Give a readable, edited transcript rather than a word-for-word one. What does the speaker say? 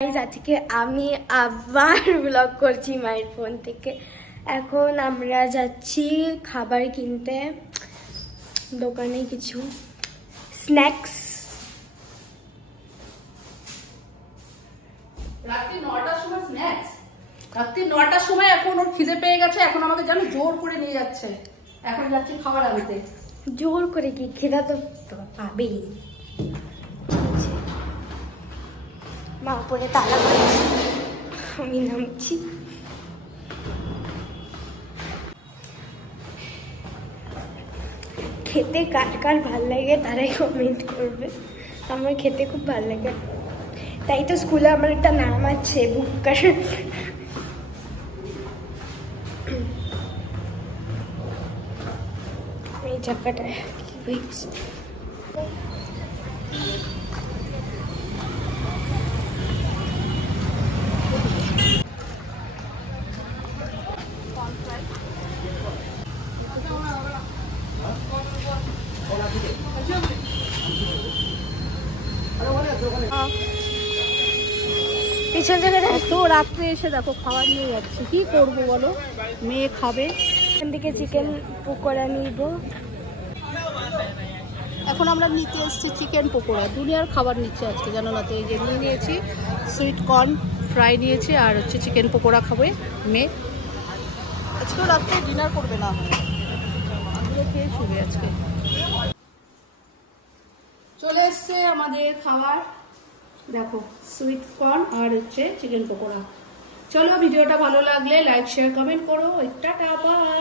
আজকে আমি আবার ব্লগ করছি মায়ের ফোন থেকে। এখন আমরা যাচ্ছি খাবার কিনতে, দোকানে কিছু স্ন্যাক্স। রাত্রি 9টার সময় স্ন্যাক্স, রাত্রি 9টার সময় এখন ওর খিদে পেয়ে গেছে, এখন আমাকে জানো জোর করে নিয়ে যাচ্ছে। এখন যাচ্ছি খাবার আনতে। জোর করে কি, খিদা তো পাবেই। মা উপরে তালা মারছে, আমি নামছি। খেতে কার কার ভাল লাগে তারাই কমেন্ট করবে। আমার খেতে খুব ভাল লাগে, তাই তো স্কুলে আমার একটা নাম আছে, বুক্কার। এই জায়গাটায় কি হয়েছে? পিছন জায়গাটা এত রাত্রে এসে দেখো খাবার নিয়ে যাচ্ছি, কি করবো বলো, মেয়ে খাবে। এখান থেকে চিকেন পকোড়া নিব। এখন আমরা নিতে এসেছি চিকেন পকোড়া, দুনিয়ার খাবার নিচ্ছে আজকে জানো না তো। এই যে নিয়ে নিয়েছি সুইট কর্ন ফ্রাই নিয়েছি, আর হচ্ছে চিকেন পকোড়া খাবে মেয়ে। আজকেও রাত্রে ডিনার করবে না, খেয়ে শুবে আজকে। চলে এসছে আমাদের খাবার, দেখো সুইট কর্ন আর হচ্ছে চিকেন পকোড়া। চলো ভিডিওটা ভালো লাগলে লাইক শেয়ার কমেন্ট করো। Tata bye.